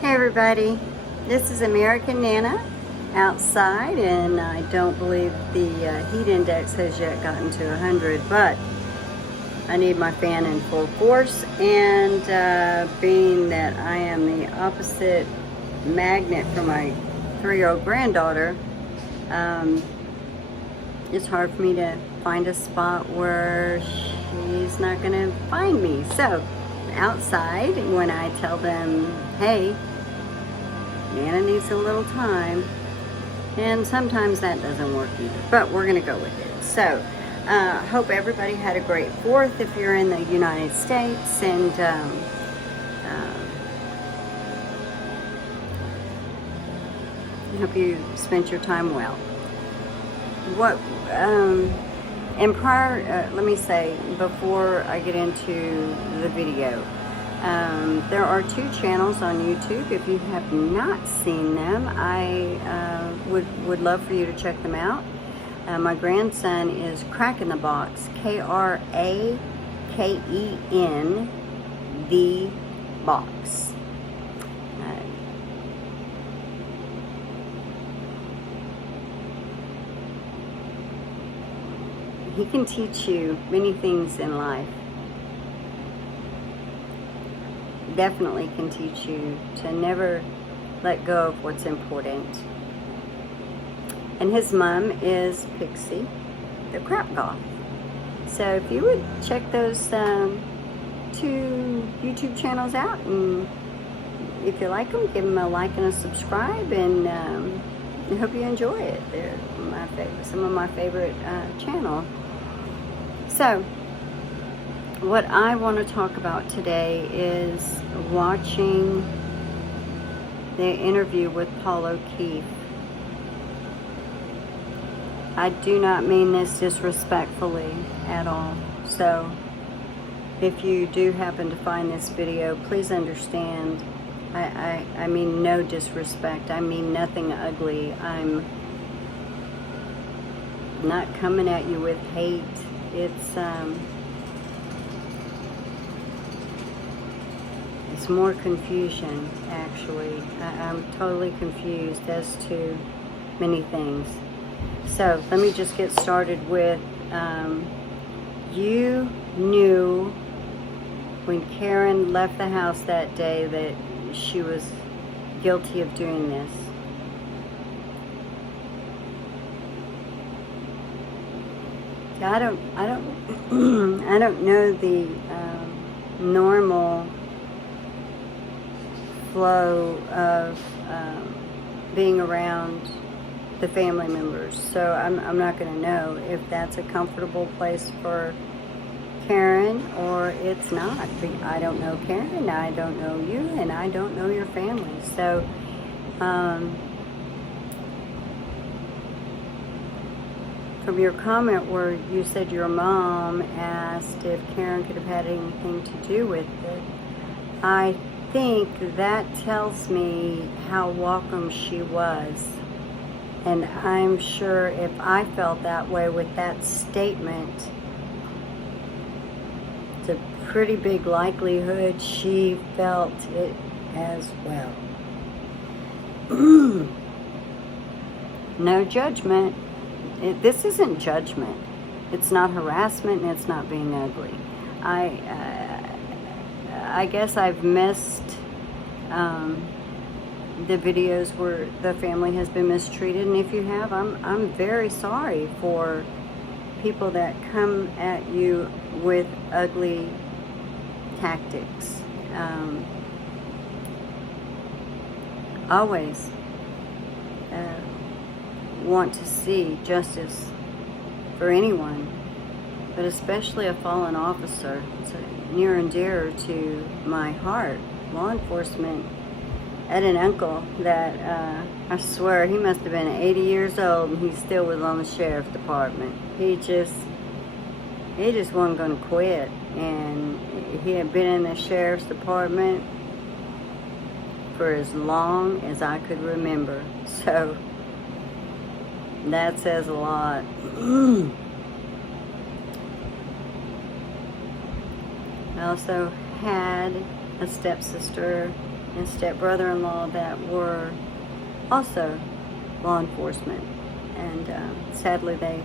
Hey everybody, this is American Nana outside, and I don't believe the heat index has yet gotten to 100, but I need my fan in full force, and being that I am the opposite magnet for my 3-year-old granddaughter, it's hard for me to find a spot where she's not going to find me. So outside, when I tell them, hey, Nana needs a little time, and sometimes that doesn't work either, but we're gonna go with it. So hope everybody had a great 4th if you're in the United States, and I hope you spent your time well. What and prior, let me say, before I get into the video, there are 2 channels on YouTube. If you have not seen them, I would love for you to check them out. My grandson is Cracking the Box, Kraken the Box. He can teach you many things in life. Definitely can teach you to never let go of what's important. And his mom is Pixie, the crap goth. So if you would check those 2 YouTube channels out, and if you like them, give them a like and a subscribe, and I hope you enjoy it. They're my favorite, some of my favorite channels. So what I want to talk about today is watching the interview with Paul O'Keefe. I do not mean this disrespectfully at all. So if you do happen to find this video, please understand, I mean no disrespect. I mean nothing ugly. I'm not coming at you with hate. It's more confusion, actually. I'm totally confused as to many things. So let me just get started with, you knew when Karen left the house that day that she was guilty of doing this. I don't know the normal flow of being around the family members, so I'm not going to know if that's a comfortable place for Karen or it's not. I don't know Karen, I don't know you, and I don't know your family. So from your comment where you said your mom asked if Karen could have had anything to do with it, I think that tells me how welcome she was. And I'm sure if I felt that way with that statement, it's a pretty big likelihood she felt it as well. No judgment. This isn't judgment. It's not harassment, and it's not being ugly. I guess I've missed the videos where the family has been mistreated, and if you have, I'm very sorry for people that come at you with ugly tactics. Always want to see justice for anyone, but especially a fallen officer. It's near and dear to my heart. Law enforcement. I had an uncle that I swear he must have been 80 years old, and he still was on the sheriff's department. He just wasn't going to quit, and he had been in the sheriff's department for as long as I could remember. So that says a lot. I also had a stepsister and step-brother-in-law that were also law enforcement. And sadly, they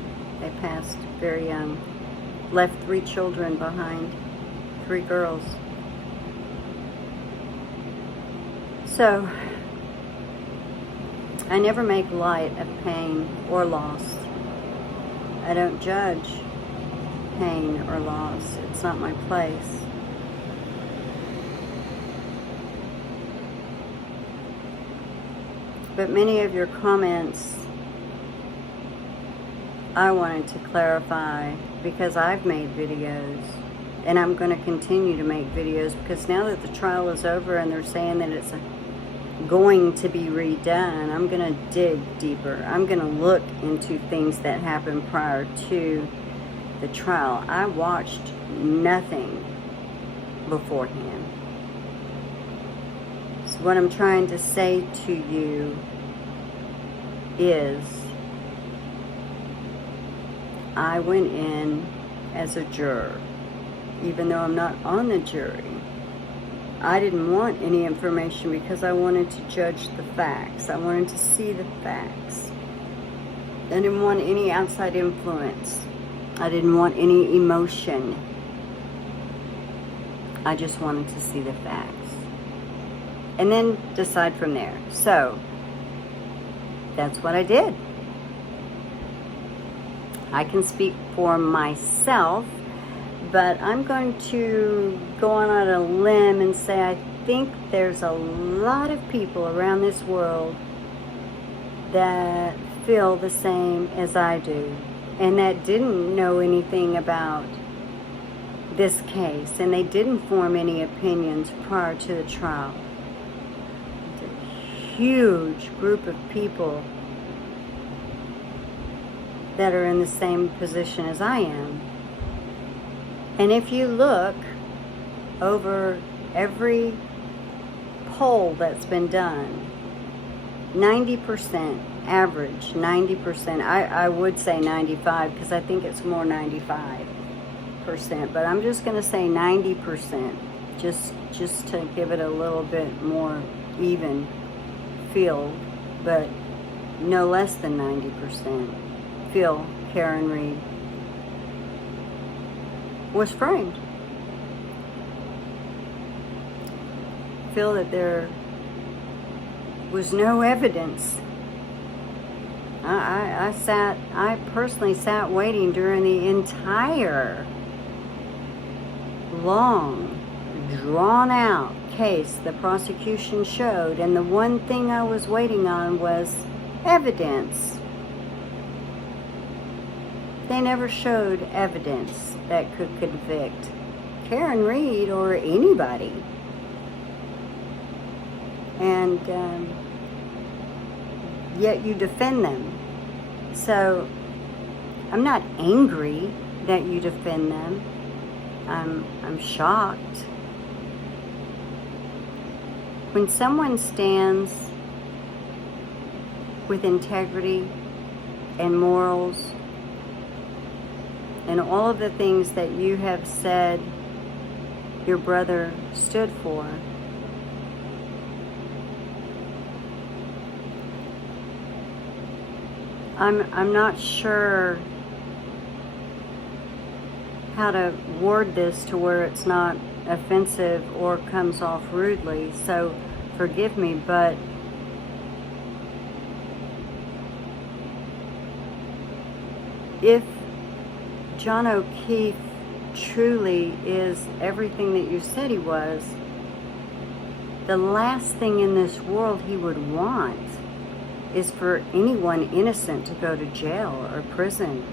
passed very young. Left 3 children behind, 3 girls. So, I never make light of pain or loss. I don't judge pain or loss. It's not my place. But many of your comments I wanted to clarify, because I've made videos and I'm going to continue to make videos, because now that the trial is over and they're saying that it's going to be redone, I'm going to dig deeper. I'm going to look into things that happened prior to the trial. I watched nothing beforehand. So what I'm trying to say to you is, I went in as a juror, even though I'm not on the jury. I didn't want any information because I wanted to judge the facts. I wanted to see the facts. I didn't want any outside influence. I didn't want any emotion. I just wanted to see the facts. And then decide from there. So, that's what I did. I can speak for myself, but I'm going to go on a limb and say I think there's a lot of people around this world that feel the same as I do, and that didn't know anything about this case, and they didn't form any opinions prior to the trial. It's a huge group of people that are in the same position as I am. And if you look over every poll that's been done, 90%, average 90%, I would say 95 because I think it's more 95%, but I'm just going to say 90%, just to give it a little bit more even feel, but no less than 90% feel Karen Read was framed. Feel that there was no evidence. I personally sat waiting during the entire long, drawn out case the prosecution showed, and the one thing I was waiting on was evidence. They never showed evidence that could convict Karen Read or anybody. And yet you defend them. So I'm not angry that you defend them. I'm shocked. When someone stands with integrity and morals and all of the things that you have said your brother stood for, I'm not sure how to word this to where it's not offensive or comes off rudely, so forgive me, but if John O'Keefe truly is everything that you said he was, the last thing in this world he would want is for anyone innocent to go to jail or prison.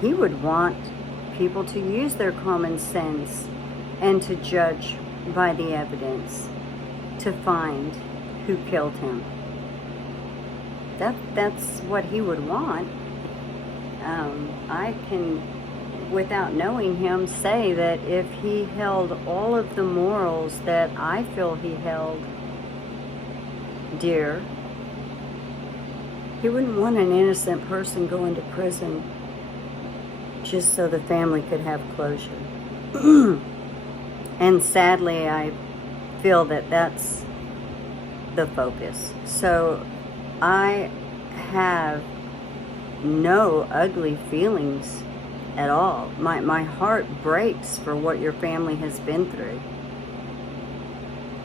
He would want people to use their common sense and to judge by the evidence to find who killed him. That's what he would want. I can, without knowing him, say that if he held all of the morals that I feel he held dear, he wouldn't want an innocent person going to prison just so the family could have closure. And sadly, I feel that that's the focus. So I have no ugly feelings at all. My heart breaks for what your family has been through.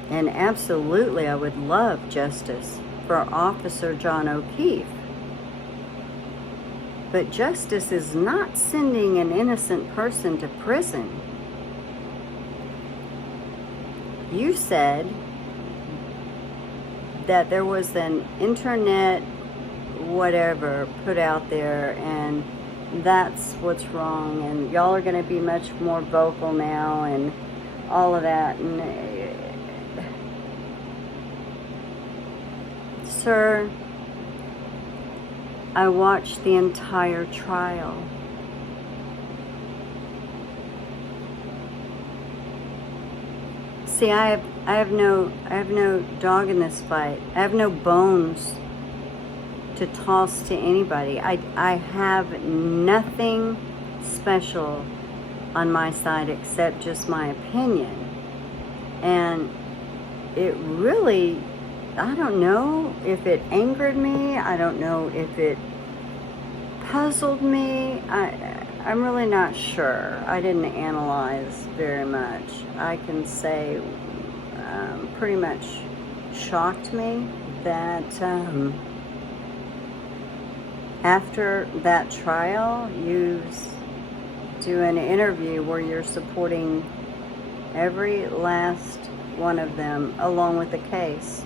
And absolutely, I would love justice for Officer John O'Keefe. But justice is not sending an innocent person to prison. You said that there was an internet whatever put out there, and that's what's wrong, and y'all are going to be much more vocal now and all of that. And sir, I watched the entire trial. See, I have no dog in this fight. I have no bones to toss to anybody. I have nothing special on my side except just my opinion. And it really, I don't know if it angered me. I don't know if it puzzled me. I'm really not sure. I didn't analyze very much. I can say pretty much shocked me that after that trial, you do an interview where you're supporting every last one of them along with the case.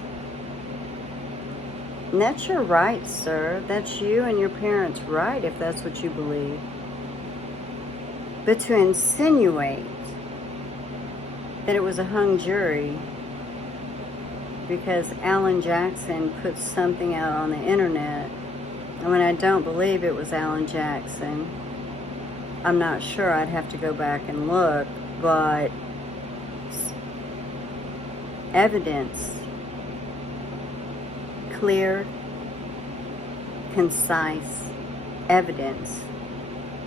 And that's your right, sir. That's you and your parents' right if that's what you believe. But to insinuate that it was a hung jury because Alan Jackson put something out on the internet, and when I don't believe it was Alan Jackson, I'm not sure. I'd have to go back and look, but evidence, clear, concise evidence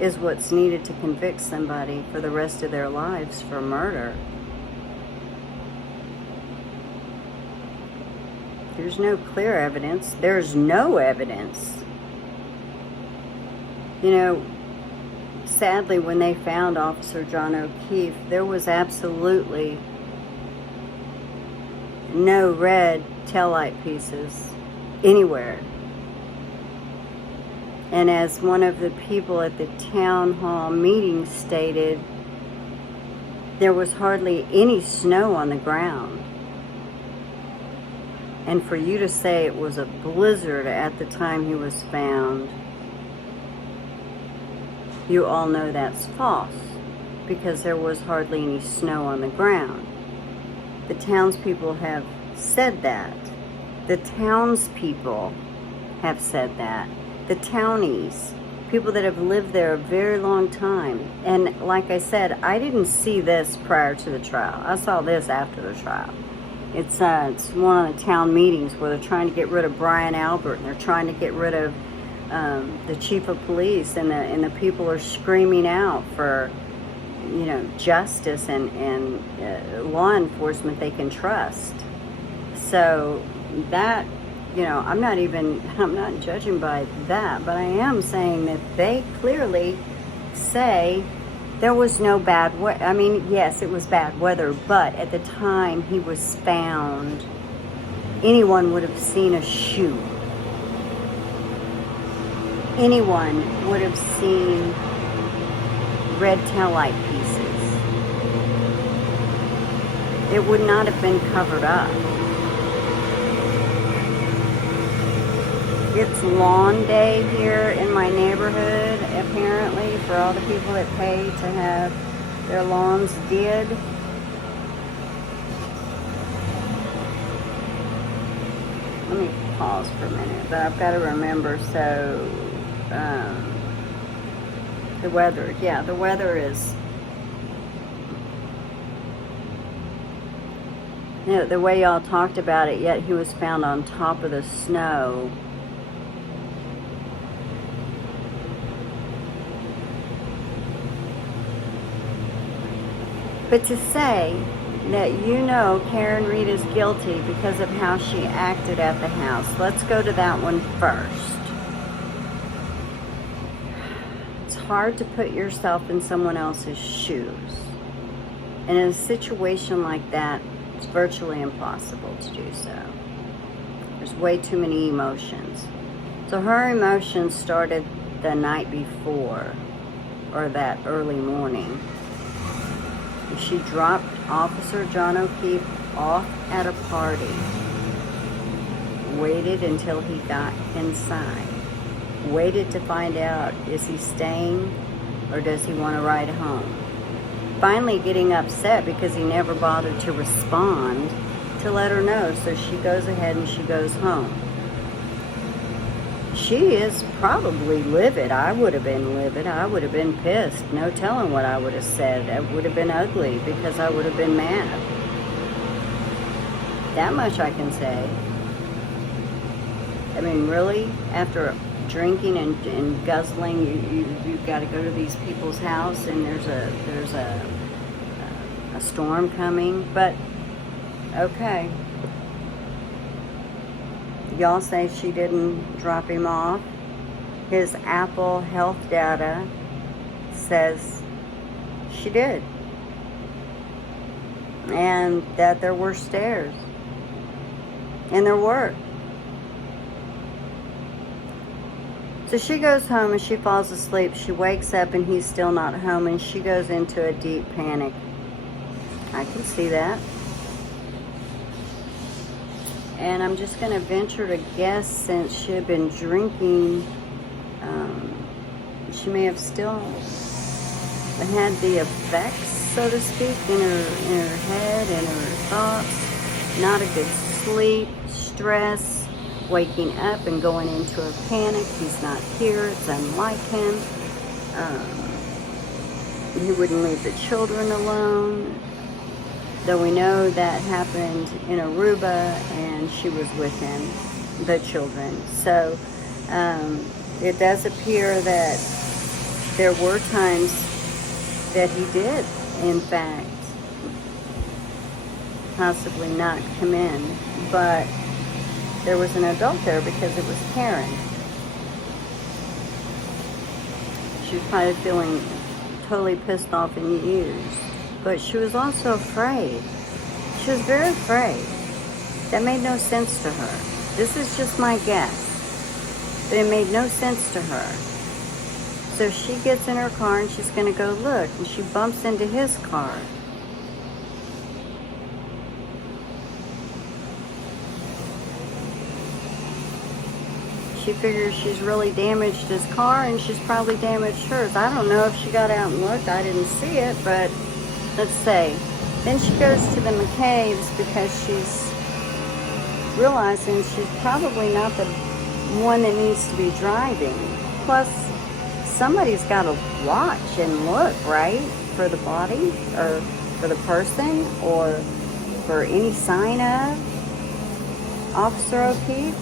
is what's needed to convict somebody for the rest of their lives for murder. There's no clear evidence. There's no evidence. You know, sadly, when they found Officer John O'Keefe, there was absolutely no red taillight pieces anywhere. And as one of the people at the town hall meeting stated, there was hardly any snow on the ground. And for you to say it was a blizzard at the time he was found, you all know that's false, because there was hardly any snow on the ground. The townspeople have said that. The townspeople have said that. The townies, people that have lived there a very long time. And like I said, I didn't see this prior to the trial. I saw this after the trial. It's one of the town meetings where they're trying to get rid of Brian Albert, and they're trying to get rid of the chief of police, and the people are screaming out for, you know, justice and law enforcement they can trust. So that, you know, I'm not judging by that, but I am saying that they clearly say there was no bad weather. I mean, yes, it was bad weather, but at the time he was found, anyone would have seen a shoe. Anyone would have seen red taillight pieces. It would not have been covered up. It's lawn day here in my neighborhood, apparently, for all the people that pay to have their lawns did. Let me pause for a minute, but I've got to remember, so the weather, yeah, the weather is, you know, the way y'all talked about it, yet he was found on top of the snow. But to say that you know Karen Reed is guilty because of how she acted at the house. Let's go to that one first. It's hard to put yourself in someone else's shoes. And in a situation like that, it's virtually impossible to do so. There's way too many emotions. So her emotions started the night before, or that early morning. She dropped Officer John O'Keefe off at a party, waited until he got inside, waited to find out, is he staying or does he want to ride home? Finally getting upset because he never bothered to respond to let her know, so she goes ahead and she goes home. She is probably livid. I would have been livid. I would have been pissed. No telling what I would have said. It would have been ugly because I would have been mad. That much I can say. I mean, really? After drinking and guzzling, you've got to go to these people's house and there's a storm coming. But, okay. Y'all say she didn't drop him off. His Apple Health data says she did. And that there were stairs. And there were. So she goes home and she falls asleep. She wakes up and he's still not home and she goes into a deep panic. I can see that. And I'm just going to venture to guess, since she had been drinking, she may have still had the effects, so to speak, in her head and her thoughts. Not a good sleep, stress, waking up and going into a panic. He's not here. It's unlike him. He wouldn't leave the children alone. Though we know that happened in Aruba and she was with him, the children. So it does appear that there were times that he did, in fact, possibly not come in. But there was an adult there because it was Karen. She was probably feeling totally pissed off and used. But she was also afraid. She was very afraid. That made no sense to her. This is just my guess. But it made no sense to her. So she gets in her car and she's going to go look. And she bumps into his car. She figures she's really damaged his car and she's probably damaged hers. I don't know if she got out and looked. I didn't see it, but let's say. Then she goes to the McCabe's because she's realizing she's probably not the one that needs to be driving. Plus, somebody's got to watch and look, right? For the body or for the person or for any sign of Officer O'Keefe.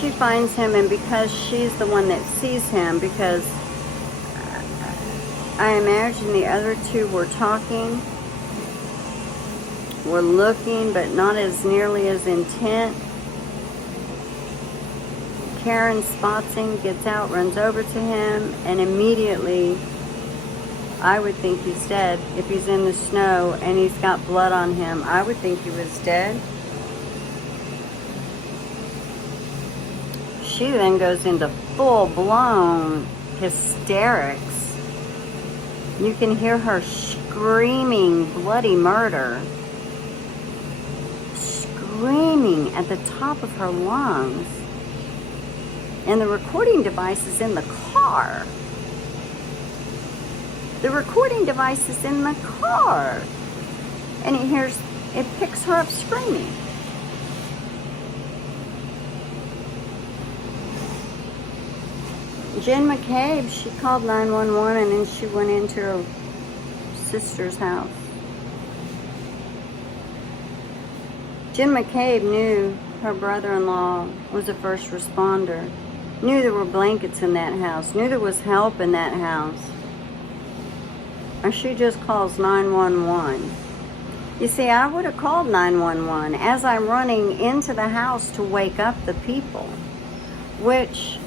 She finds him, and because she's the one that sees him, because I imagine the other two were talking, were looking, but not as nearly as intent. Karen spots him, gets out, runs over to him, and immediately, I would think he's dead. If he's in the snow and he's got blood on him, I would think he was dead. She then goes into full-blown hysterics. You can hear her screaming bloody murder. Screaming at the top of her lungs. And the recording device is in the car. The recording device is in the car. And it picks her up screaming. Jen McCabe, she called 911 and then she went into her sister's house. Jen McCabe knew her brother-in-law was a first responder, knew there were blankets in that house, knew there was help in that house. Or she just calls 911. You see, I would have called 911 as I'm running into the house to wake up the people, which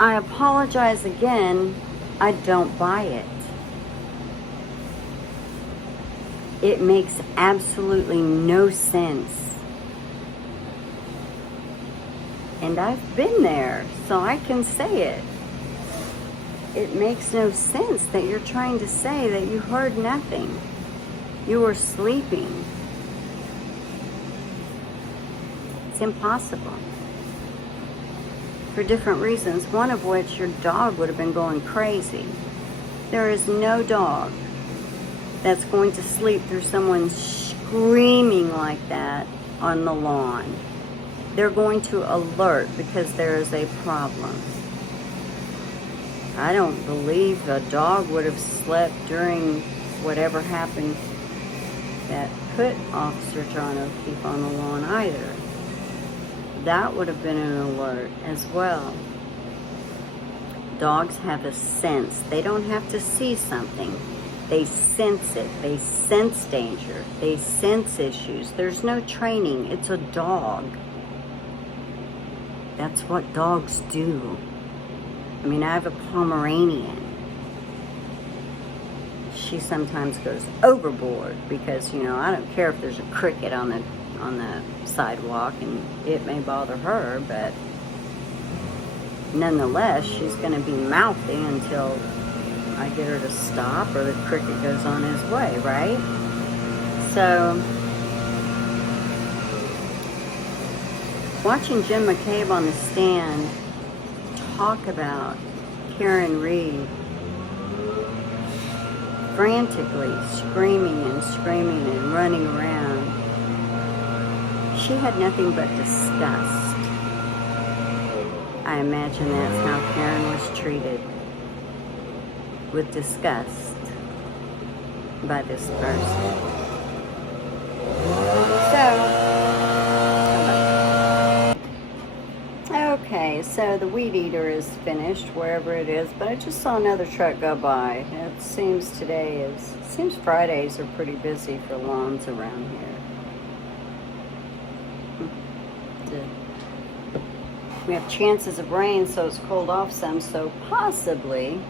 I apologize again, I don't buy it. It makes absolutely no sense. And I've been there, so I can say it. It makes no sense that you're trying to say that you heard nothing. You were sleeping. It's impossible. For different reasons, one of which your dog would have been going crazy. There is no dog that's going to sleep through someone screaming like that on the lawn. They're going to alert because there is a problem. I don't believe a dog would have slept during whatever happened that put Officer John O'Keefe on the lawn either. That would have been an alert as well. Dogs have a sense. They don't have to see something. They sense it. They sense danger. They sense issues. There's no training. It's a dog. That's what dogs do. I mean, I have a Pomeranian. She sometimes goes overboard because, you know, I don't care if there's a cricket on the sidewalk and it may bother her, but nonetheless, she's going to be mouthy until I get her to stop or the cricket goes on his way, right? So, watching Jen McCabe on the stand talk about Karen Reed frantically screaming and running around, she had nothing but disgust. I imagine that's how Karen was treated, with disgust by this person. Okay, so the weed eater is finished wherever it is, but I just saw another truck go by. It seems Fridays are pretty busy for lawns around here. We have chances of rain, so it's cooled off some, so possibly.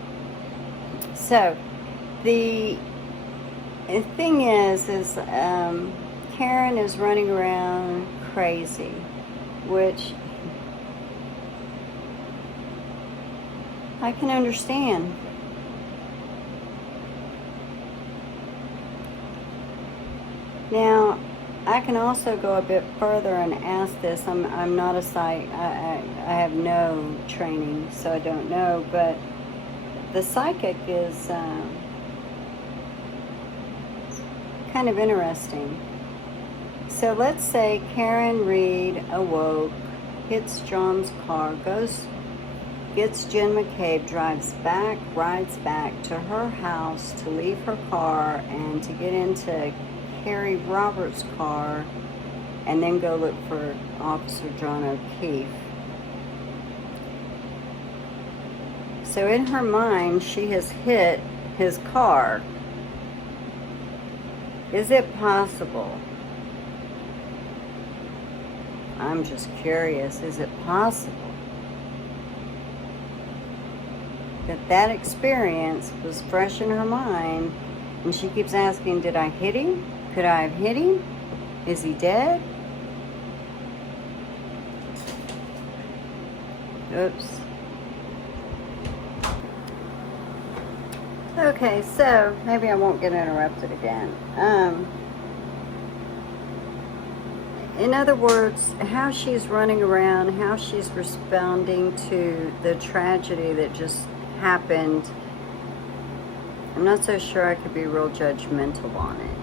So the thing is Karen is running around crazy, which I can understand. Now, I can also go a bit further and ask this. I'm not a psych. I have no training, so I don't know. But the psychic is kind of interesting. So let's say Karen Reed awoke, hits John's car, gets Jen McCabe, rides back to her house to leave her car and to get into Kerri Roberts' car and then go look for Officer John O'Keefe. So in her mind, she has hit his car. Is it possible? I'm just curious, is it possible that experience was fresh in her mind and she keeps asking, did I hit him? Could I have hit him? Is he dead? Oops. Okay, so maybe I won't get interrupted again. In other words, how she's running around, how she's responding to the tragedy that just happened, I'm not so sure I could be real judgmental on it.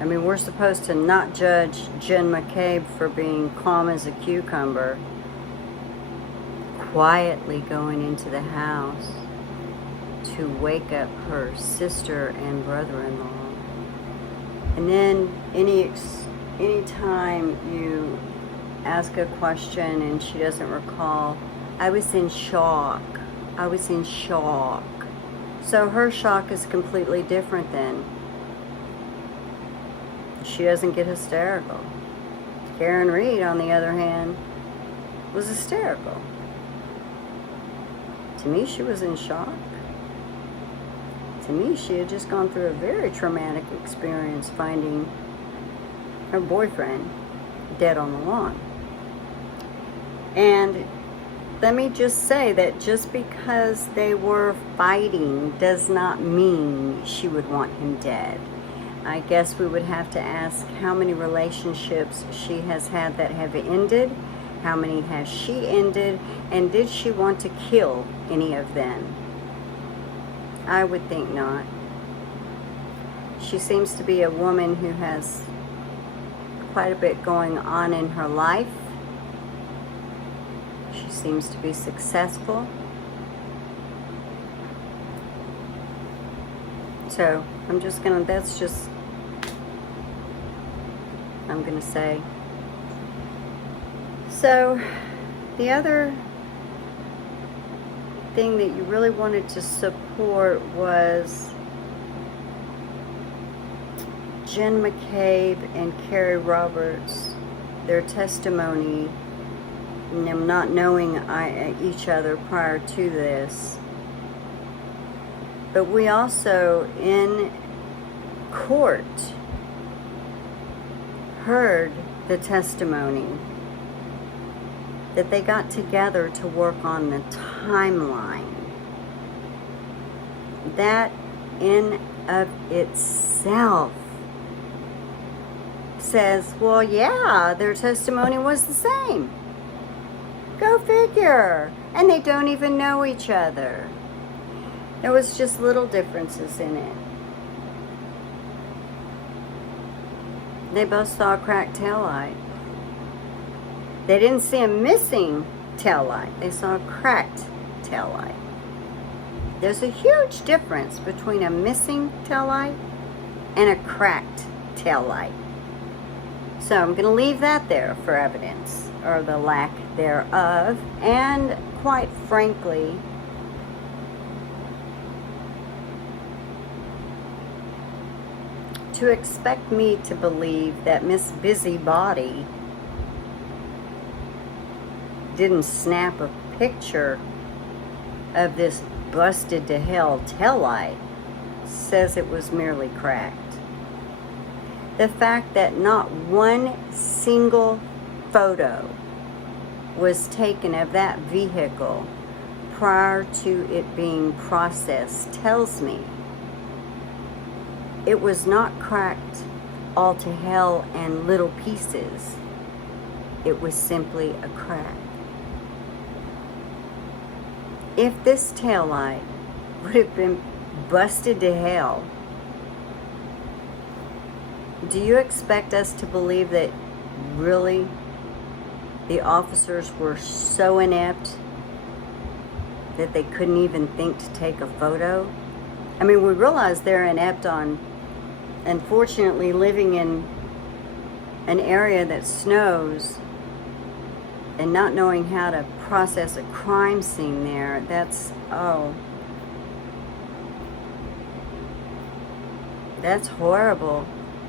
I mean, we're supposed to not judge Jen McCabe for being calm as a cucumber, quietly going into the house to wake up her sister and brother-in-law. And then any anytime you ask a question and she doesn't recall, I was in shock. I was in shock. So her shock is completely different then. She doesn't get hysterical. Karen Reed, on the other hand, was hysterical. To me, she was in shock. To me, she had just gone through a very traumatic experience finding her boyfriend dead on the lawn. And let me just say that just because they were fighting does not mean she would want him dead. I guess we would have to ask how many relationships she has had that have ended, how many has she ended, and did she want to kill any of them? I would think not. She seems to be a woman who has quite a bit going on in her life. She seems to be successful. So I'm gonna say. So the other thing that you really wanted to support was Jen McCabe and Kerri Roberts, their testimony, and them not knowing each other prior to this. But we also, in court, heard the testimony that they got together to work on the timeline. That in of itself says, well, yeah, their testimony was the same. Go figure. And they don't even know each other. There was just little differences in it. They both saw a cracked taillight. They didn't see a missing taillight. They saw a cracked taillight. There's a huge difference between a missing taillight and a cracked taillight. So I'm going to leave that there for evidence, or the lack thereof. And quite frankly, to expect me to believe that Miss Busybody didn't snap a picture of this busted to hell taillight says it was merely cracked. The fact that not one single photo was taken of that vehicle prior to it being processed tells me it was not cracked all to hell and little pieces. It was simply a crack. If this taillight would have been busted to hell, do you expect us to believe that really the officers were so inept that they couldn't even think to take a photo? I mean, we realize they're inept on, unfortunately, living in an area that snows and not knowing how to process a crime scene there. That's horrible.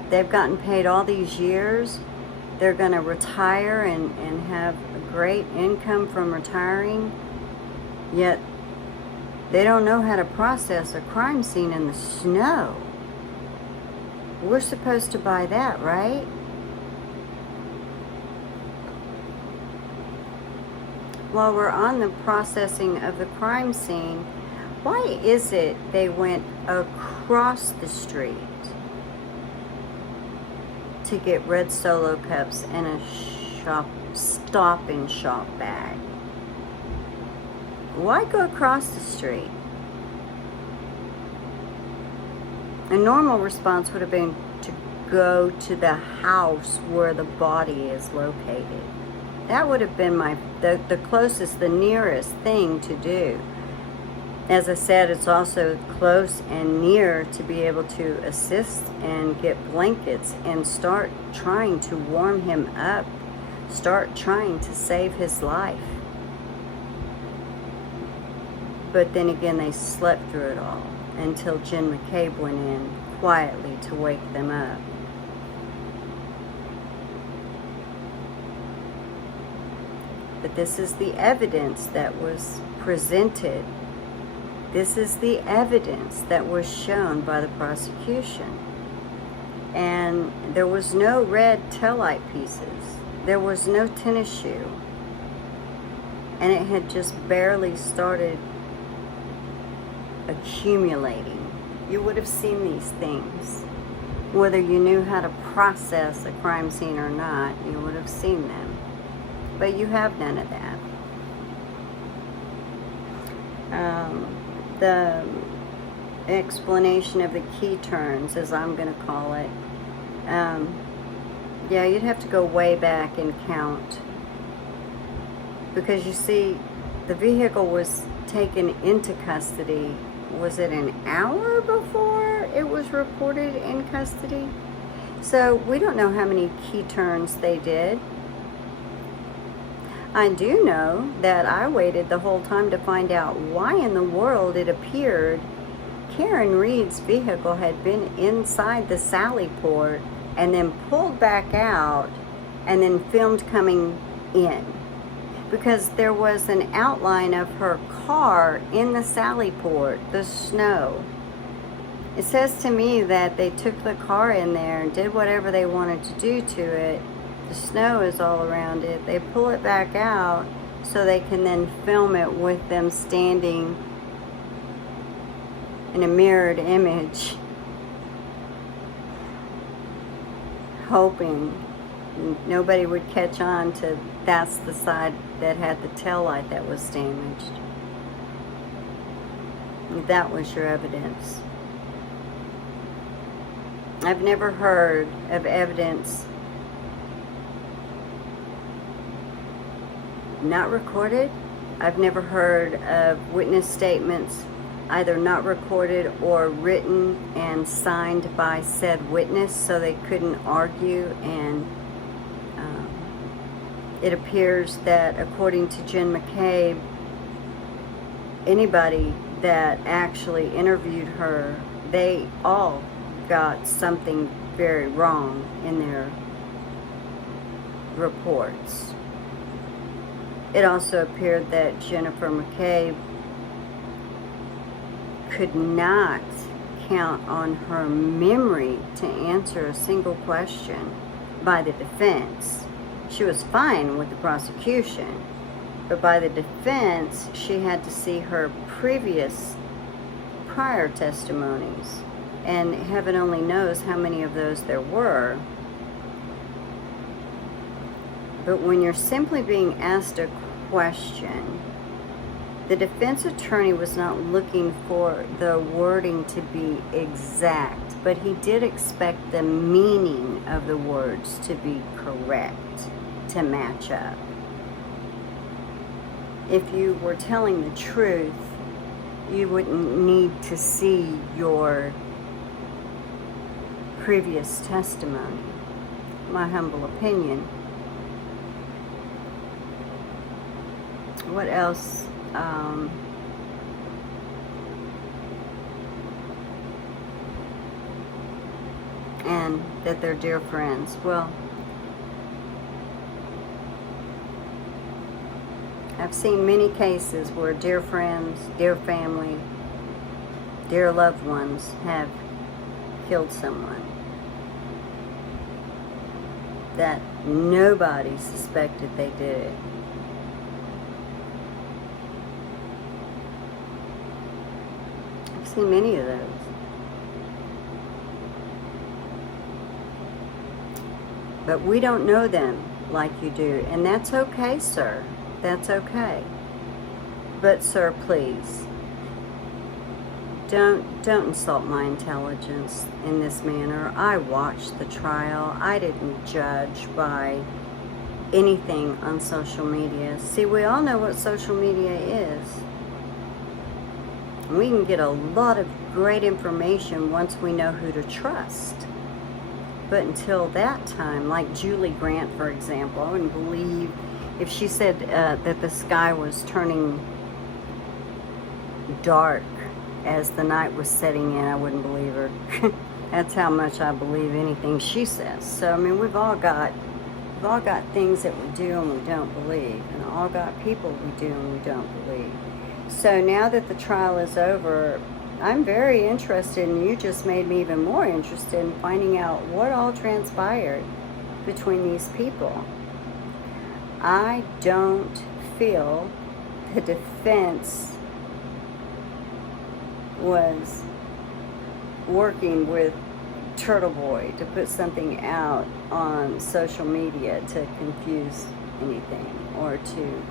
They've gotten paid all these years. They're going to retire and have a great income from retiring, yet they don't know how to process a crime scene in the snow. We're supposed to buy that, right? While we're on the processing of the crime scene, why is it they went across the street to get red Solo cups and a Stop and Shop bag? Why go across the street? A normal response would have been to go to the house where the body is located. That would have been the closest, the nearest thing to do. As I said, it's also close and near to be able to assist and get blankets and start trying to warm him up, start trying to save his life. But then again, they slept through it all until Jen McCabe went in quietly to wake them up. But this is the evidence that was presented. This is the evidence that was shown by the prosecution. And there was no red taillight pieces. There was no tennis shoe. And it had just barely started accumulating. You would have seen these things. Whether you knew how to process a crime scene or not, you would have seen them. But you have none of that. The explanation of the key turns, as I'm going to call it, yeah, you'd have to go way back and count. Because you see, the vehicle was taken into custody, was it an hour before it was reported in custody? So we don't know how many key turns they did. I do know that I waited the whole time to find out why in the world it appeared Karen Reed's vehicle had been inside the Sally Port and then pulled back out and then filmed coming in. Because there was an outline of her car in the Sally Port, the snow. It says to me that they took the car in there and did whatever they wanted to do to it. The snow is all around it. They pull it back out so they can then film it with them standing in a mirrored image, hoping nobody would catch on to that's the side that had the taillight that was damaged. That was your evidence. I've never heard of evidence not recorded. I've never heard of witness statements either not recorded or written and signed by said witness so they couldn't argue. And it appears that according to Jen McCabe, anybody that actually interviewed her, they all got something very wrong in their reports. It also appeared that Jennifer McCabe could not count on her memory to answer a single question by the defense. She was fine with the prosecution, but by the defense, she had to see her prior testimonies, and heaven only knows how many of those there were. But when you're simply being asked a question, the defense attorney was not looking for the wording to be exact, but he did expect the meaning of the words to be correct, to match up. If you were telling the truth, you wouldn't need to see your previous testimony. My humble opinion. What else? And that they're dear friends. Well, I've seen many cases where dear friends, dear family, dear loved ones have killed someone that nobody suspected they did it. I've seen many of those. But we don't know them like you do, and that's okay, sir. That's okay. But sir, please, don't insult my intelligence in this manner. I watched the trial. I didn't judge by anything on social media. See, we all know what social media is. We can get a lot of great information once we know who to trust. But until that time, like Julie Grant, for example, I wouldn't believe if she said that the sky was turning dark as the night was setting in. I wouldn't believe her. That's how much I believe anything she says. So I mean, we've all got things that we do and we don't believe, and all got people we do and we don't believe. So now that the trial is over, I'm very interested, and you just made me even more interested in finding out what all transpired between these people. I don't feel the defense was working with Turtle Boy to put something out on social media to confuse anything or to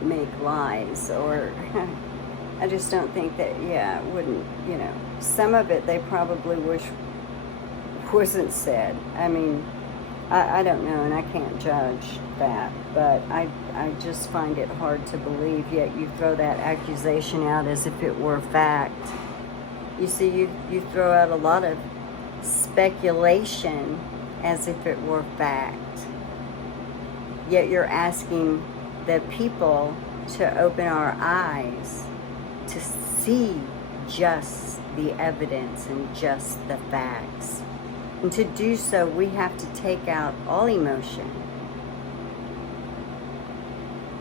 make lies, or I just don't think that, it wouldn't, some of it they probably wish wasn't said. I mean, I don't know, and I can't judge that, but I just find it hard to believe, yet you throw that accusation out as if it were fact. You see, you throw out a lot of speculation as if it were fact, yet you're asking the people to open our eyes to see just the evidence and just the facts. And to do so, we have to take out all emotion,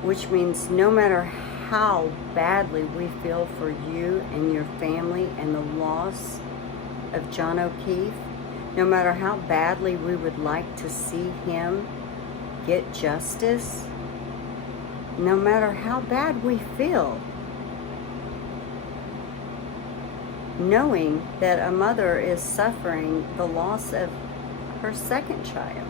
which means no matter how badly we feel for you and your family and the loss of John O'Keefe, no matter how badly we would like to see him get justice, no matter how bad we feel, knowing that a mother is suffering the loss of her second child.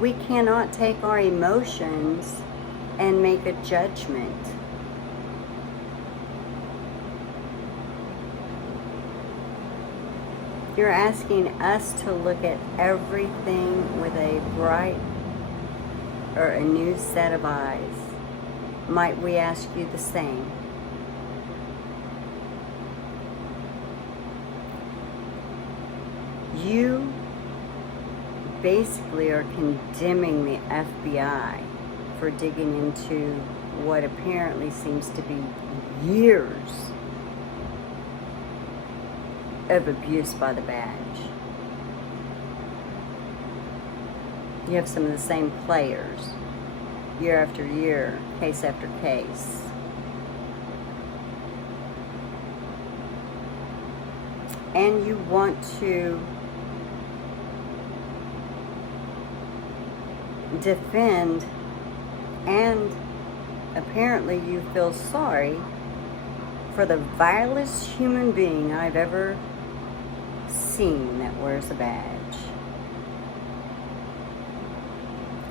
We cannot take our emotions and make a judgment. You're asking us to look at everything with a bright or a new set of eyes. Might we ask you the same? You basically are condemning the FBI for digging into what apparently seems to be years of abuse by the badge. You have some of the same players, year after year, case after case. And you want to defend, and apparently you feel sorry for the vilest human being I've ever seen that wears a badge.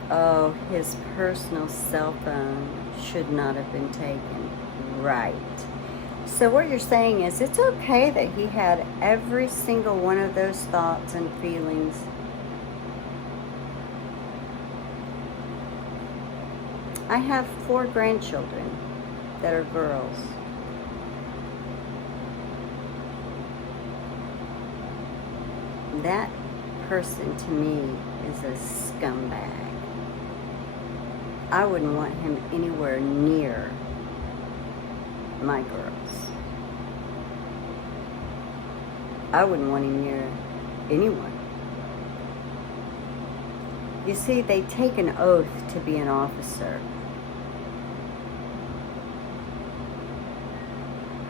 Oh, his personal cell phone should not have been taken. Right. So what you're saying is it's okay that he had every single one of those thoughts and feelings. I have 4 grandchildren that are girls. That person to me is a scumbag. I wouldn't want him anywhere near my girls. I wouldn't want him near anyone. You see, they take an oath to be an officer.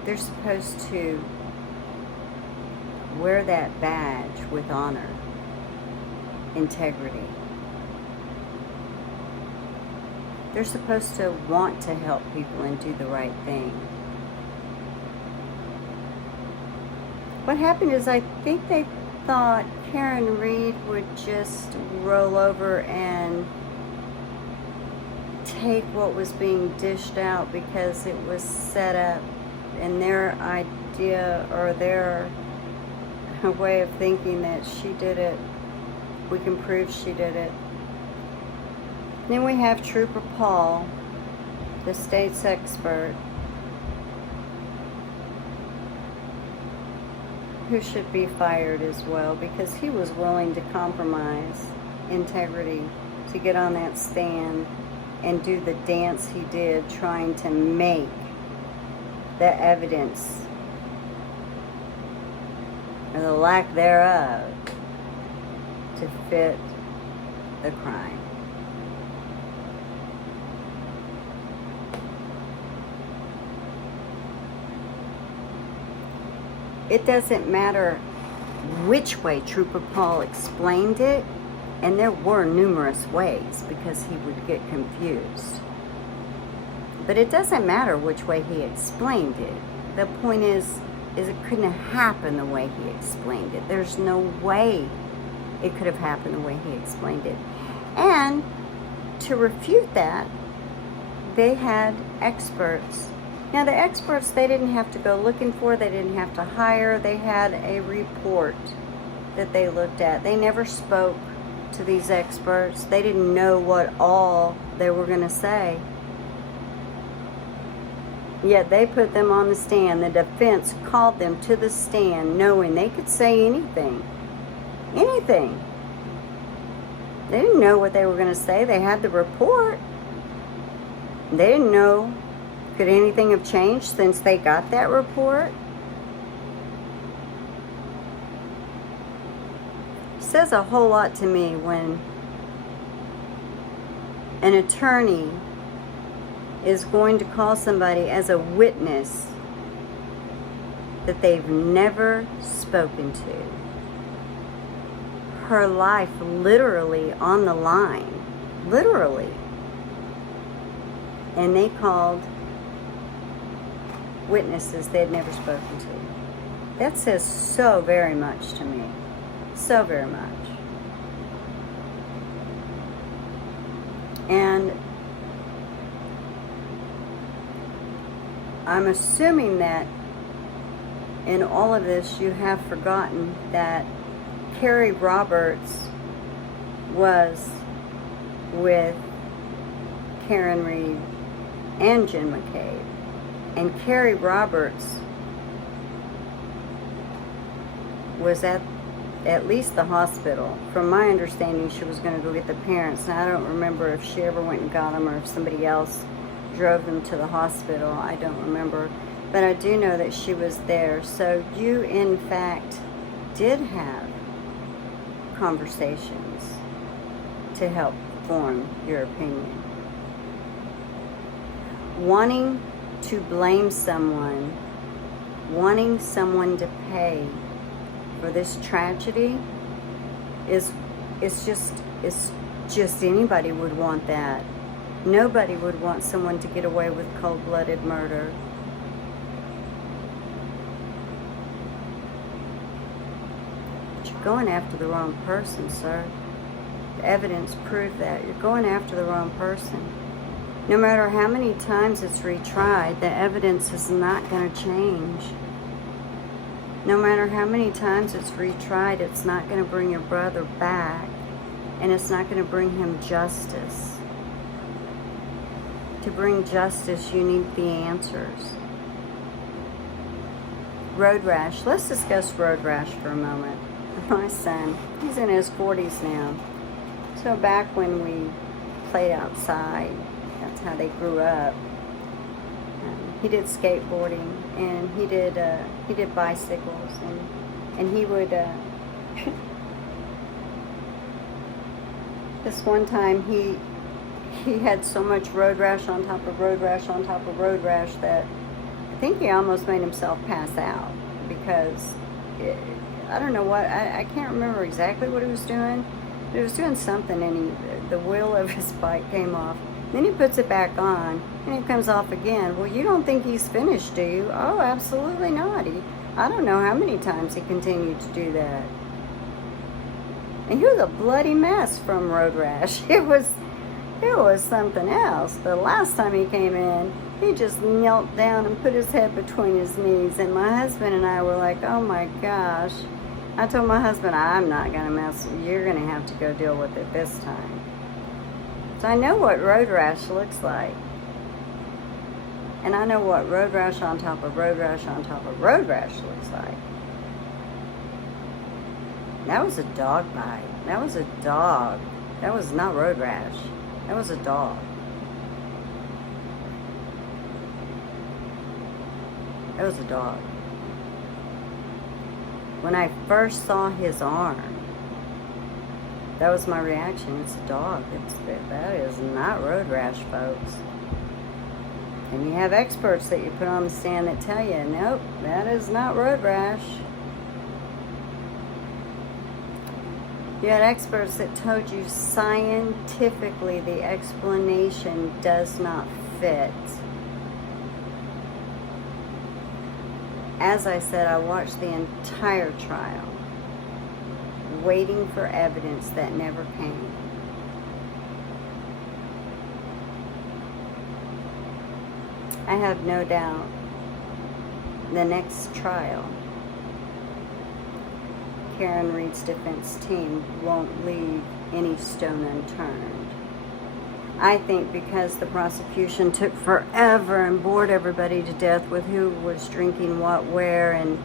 They're supposed to wear that badge with honor, integrity. They're supposed to want to help people and do the right thing. What happened is I think they thought Karen Reed would just roll over and take what was being dished out because it was set up, and their idea or their way of thinking that she did it, we can prove she did it. Then we have Trooper Paul, the state's expert, who should be fired as well, because he was willing to compromise integrity to get on that stand and do the dance he did, trying to make the evidence, or the lack thereof, to fit the crime. It doesn't matter which way Trooper Paul explained it, and there were numerous ways because he would get confused. But it doesn't matter which way he explained it. The point is it couldn't have happened the way he explained it. There's no way it could have happened the way he explained it. And to refute that, they had experts. Now, the experts, they didn't have to go looking for, they didn't have to hire. They had a report that they looked at. They never spoke to these experts. They didn't know what all they were going to say. Yet they put them on the stand. The defense called them to the stand knowing they could say anything. Anything. They didn't know what they were going to say. They had the report. They didn't know, could anything have changed since they got that report? It says a whole lot to me when an attorney is going to call somebody as a witness that they've never spoken to. Her life literally on the line. Literally. And they called witnesses they'd never spoken to. That says so very much to me. So very much. And I'm assuming that in all of this you have forgotten that Kerri Roberts was with Karen Reed and Jen McCabe. And Kerri Roberts was at least the hospital. From my understanding, she was going to go get the parents. Now, I don't remember if she ever went and got them or if somebody else drove them to the hospital. I don't remember. But I do know that she was there. So you, in fact, did have conversations to help form your opinion. Wanting to blame someone, wanting someone to pay for this tragedy is just anybody would want that. Nobody would want someone to get away with cold-blooded murder. But you're going after the wrong person, sir. The evidence proved that. You're going after the wrong person. No matter how many times it's retried, the evidence is not going to change. No matter how many times it's retried, it's not going to bring your brother back, and it's not going to bring him justice. To bring justice, you need the answers. Road rash. Let's discuss road rash for a moment. My son, he's in his 40s now. So back when we played outside, that's how they grew up. He did skateboarding, and he did bicycles, and he would. This one time he had so much road rash on top of road rash on top of road rash that I think he almost made himself pass out, because I don't know what, I can't remember exactly what he was doing, but he was doing something, and the wheel of his bike came off. Then he puts it back on, and it comes off again. Well, you don't think he's finished, do you? Oh, absolutely not. I don't know how many times he continued to do that. And he was a bloody mess from road rash. It was something else. The last time he came in, he just knelt down and put his head between his knees. And my husband and I were like, oh my gosh. I told my husband, I'm not going to mess with you. You're going to have to go deal with it this time. So I know what road rash looks like. And I know what road rash on top of road rash on top of road rash looks like. That was a dog bite. That was a dog. That was not road rash. That was a dog. That was a dog. When I first saw his arm, that was my reaction. It's a dog. That is not road rash, folks. And you have experts that you put on the stand that tell you, nope, that is not road rash. You had experts that told you scientifically the explanation does not fit. As I said, I watched the entire trial, waiting for evidence that never came. I have no doubt the next trial, Karen Reed's defense team won't leave any stone unturned. I think because the prosecution took forever and bored everybody to death with who was drinking what, where, and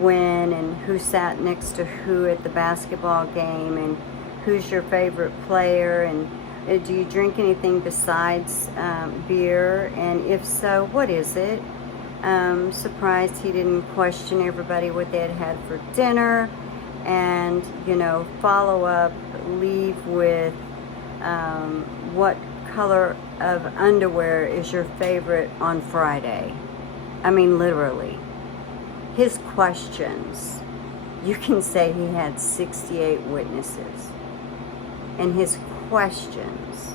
when, and who sat next to who at the basketball game, and who's your favorite player, and do you drink anything besides beer, and if so, what is it? Surprised he didn't question everybody what they had had for dinner, and, you know, follow up, leave with what color of underwear is your favorite on Friday. I mean, literally. His questions, you can say he had 68 witnesses, and his questions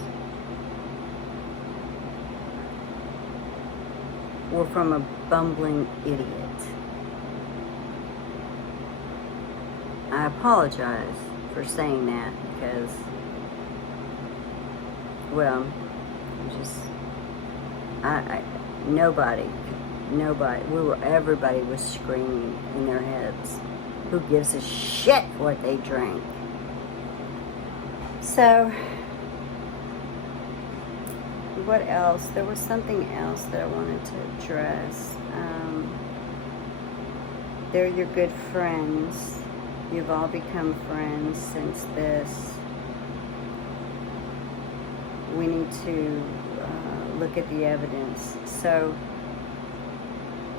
were from a bumbling idiot. I apologize for saying that because, well, everybody was screaming in their heads. Who gives a shit what they drink? So, what else? There was something else that I wanted to address. They're your good friends. You've all become friends since this. We need to look at the evidence. So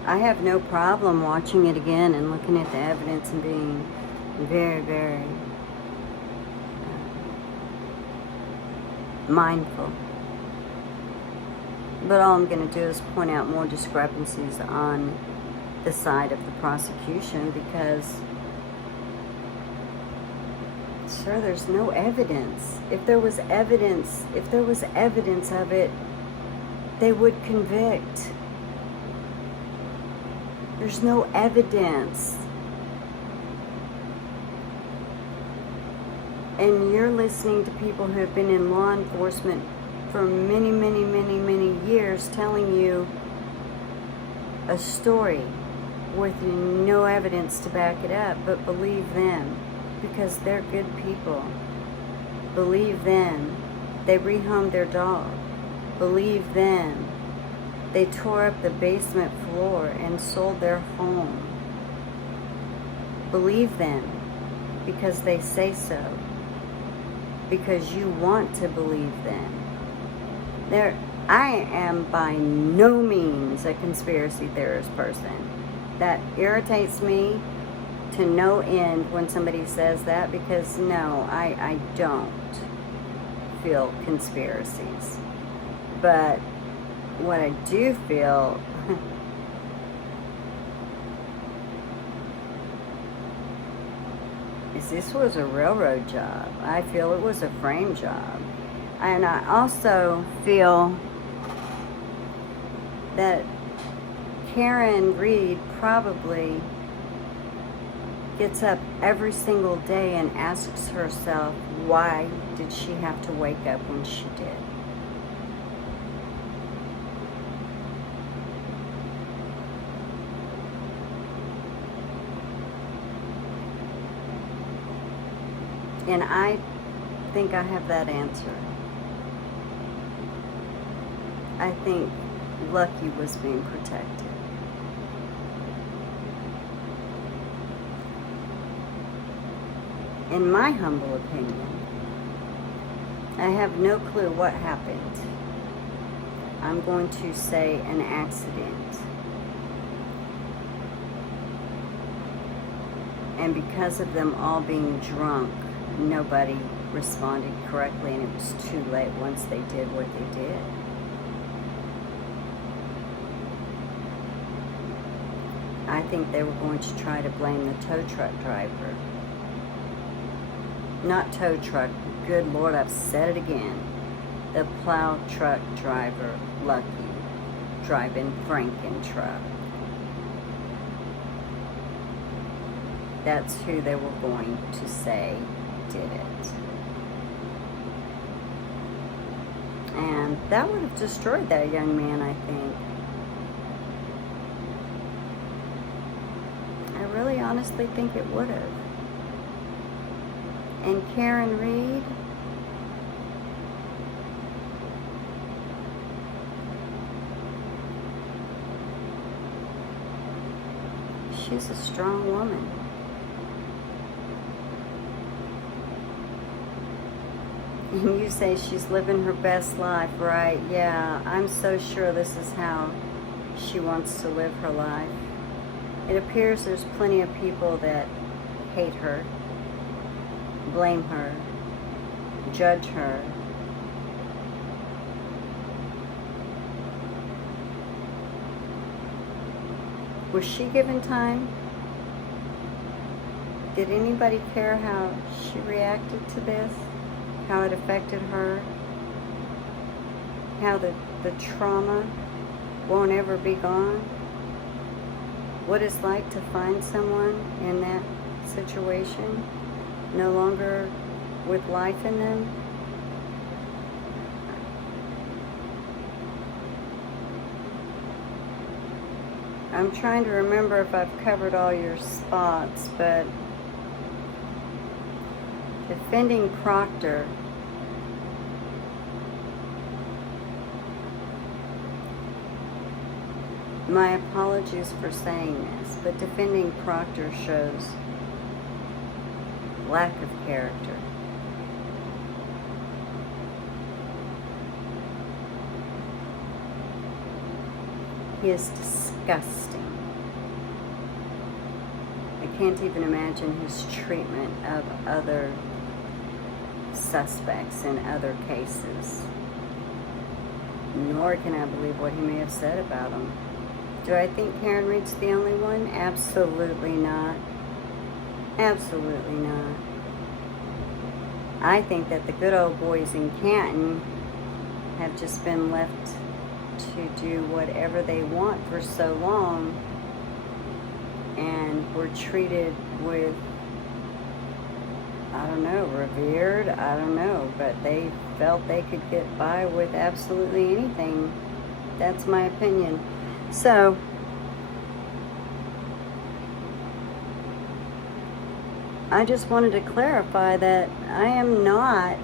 I have no problem watching it again and looking at the evidence and being very, very mindful. But all I'm going to do is point out more discrepancies on the side of the prosecution because, sir, there's no evidence. If there was evidence of it, they would convict. There's no evidence. And you're listening to people who have been in law enforcement for many, many, many, many years telling you a story with no evidence to back it up, but believe them because they're good people. Believe them. They rehomed their dog. Believe them. They tore up the basement floor and sold their home. Believe them because they say so. Because you want to believe them. I am by no means a conspiracy theorist person. That irritates me to no end when somebody says that because no, I don't feel conspiracies. But what I do feel is this was a railroad job. I feel it was a frame job. And I also feel that Karen Reed probably gets up every single day and asks herself, why did she have to wake up when she did? And I think I have that answer. I think Lucky was being protected. In my humble opinion, I have no clue what happened. I'm going to say an accident. And because of them all being drunk, nobody responded correctly, and it was too late once they did what they did. I think they were going to try to blame the tow truck driver. Not tow truck, good Lord, I've said it again. The plow truck driver, Lucky, driving Franken truck. That's who they were going to say did it. And that would have destroyed that young man, I think. I really honestly think it would have. And Karen Reed, she's a strong woman. And you say she's living her best life, right? Yeah, I'm so sure this is how she wants to live her life. It appears there's plenty of people that hate her, blame her, judge her. Was she given time? Did anybody care how she reacted to this? How it affected her? How the trauma won't ever be gone? What it's like to find someone in that situation, no longer with life in them? I'm trying to remember if I've covered all your spots, but defending Proctor, my apologies for saying this, but defending Proctor shows lack of character. He is disgusting. I can't even imagine his treatment of other suspects in other cases. Nor can I believe what he may have said about them. Do I think Karen Reed's the only one? Absolutely not. Absolutely not. I think that the good old boys in Canton have just been left to do whatever they want for so long, and were treated with, I don't know, revered, I don't know, but they felt they could get by with absolutely anything. That's my opinion. So, I just wanted to clarify that I am not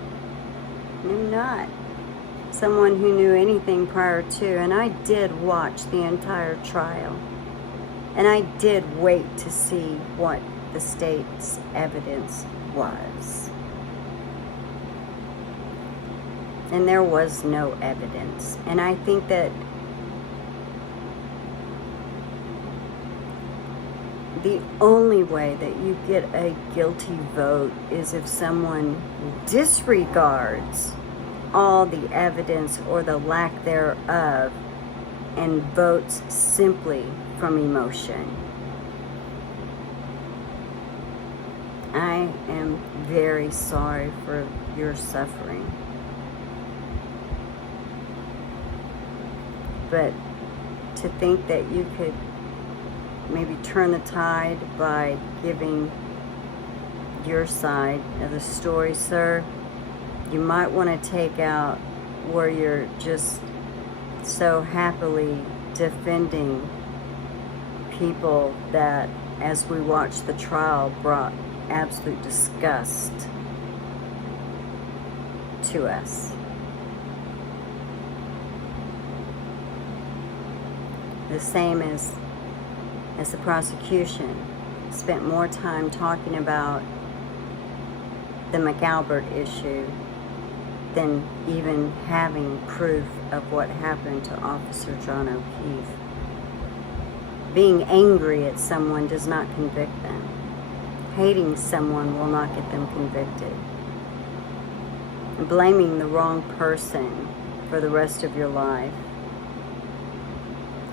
someone who knew anything prior to, and I did watch the entire trial. And I did wait to see what the state's evidence was. And there was no evidence. And I think that the only way that you get a guilty vote is if someone disregards all the evidence or the lack thereof and votes simply from emotion. I am very sorry for your suffering. But to think that you could maybe turn the tide by giving your side of the story, sir, you might want to take out where you're just so happily defending people that, as we watched the trial, brought absolute disgust to us. the same as the prosecution, spent more time talking about the McAlbert issue than even having proof of what happened to Officer John O'Keefe. Being angry at someone does not convict them. Hating someone will not get them convicted. Blaming the wrong person for the rest of your life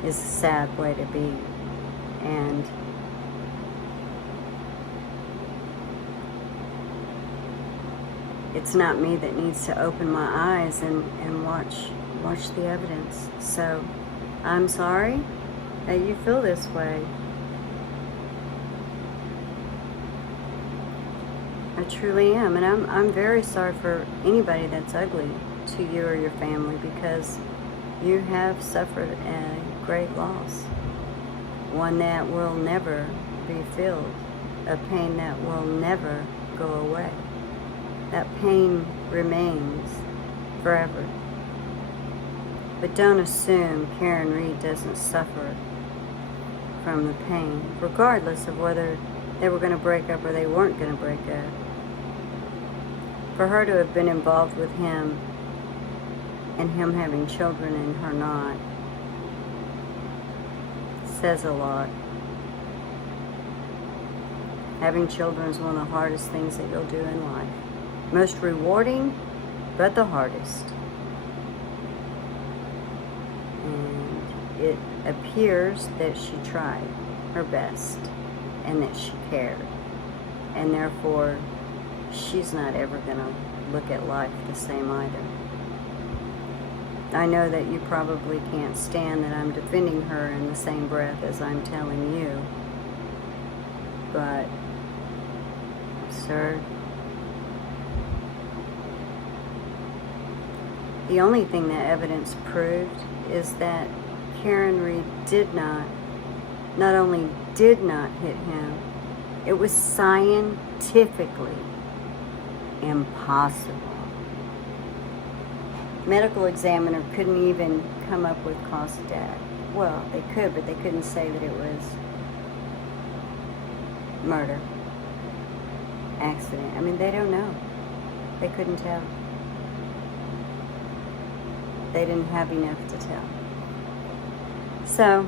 is a sad way to be. And it's not me that needs to open my eyes and watch the evidence. So I'm sorry that you feel this way. I truly am, and I'm very sorry for anybody that's ugly to you or your family, because you have suffered a great loss, one that will never be filled, a pain that will never go away. That pain remains forever. But don't assume Karen Reed doesn't suffer from the pain, regardless of whether they were going to break up or they weren't going to break up. For her to have been involved with him and him having children and her not says a lot. Having children is one of the hardest things that you'll do in life. Most rewarding, but the hardest. And it appears that she tried her best and that she cared. And therefore, she's not ever going to look at life the same either. I know that you probably can't stand that I'm defending her in the same breath as I'm telling you. But, sir, the only thing that evidence proved is that Karen Reed not only did not hit him, it was scientifically impossible. Medical examiner couldn't even come up with cause of death. Well, they could, but they couldn't say that it was murder, accident. I mean, they don't know. They couldn't tell. They didn't have enough to tell. So,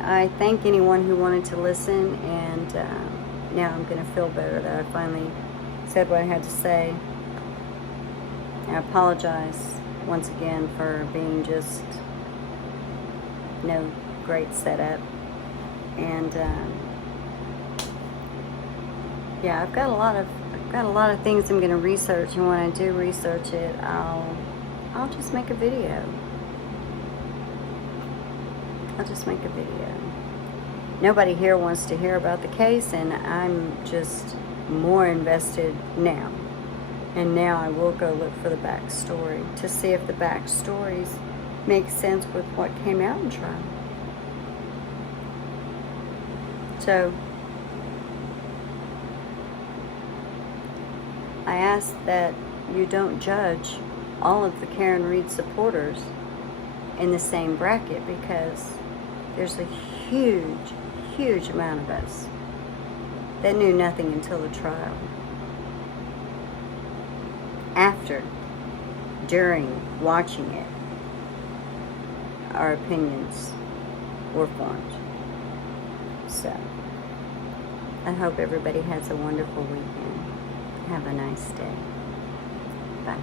I thank anyone who wanted to listen, and now I'm going to feel better that I finally said what I had to say. I apologize once again for being just no great setup. And yeah, I've got a lot of things I'm going to research, and when I do research it, I'll just make a video. I'll just make a video. Nobody here wants to hear about the case, and I'm just more invested now. And now I will go look for the backstory to see if the backstories make sense with what came out in trial. So, I ask that you don't judge all of the Karen Reed supporters in the same bracket, because there's a huge, huge amount of us that knew nothing until the trial. After, during, watching it, our opinions were formed. So, I hope everybody has a wonderful weekend. Have a nice day. Bye.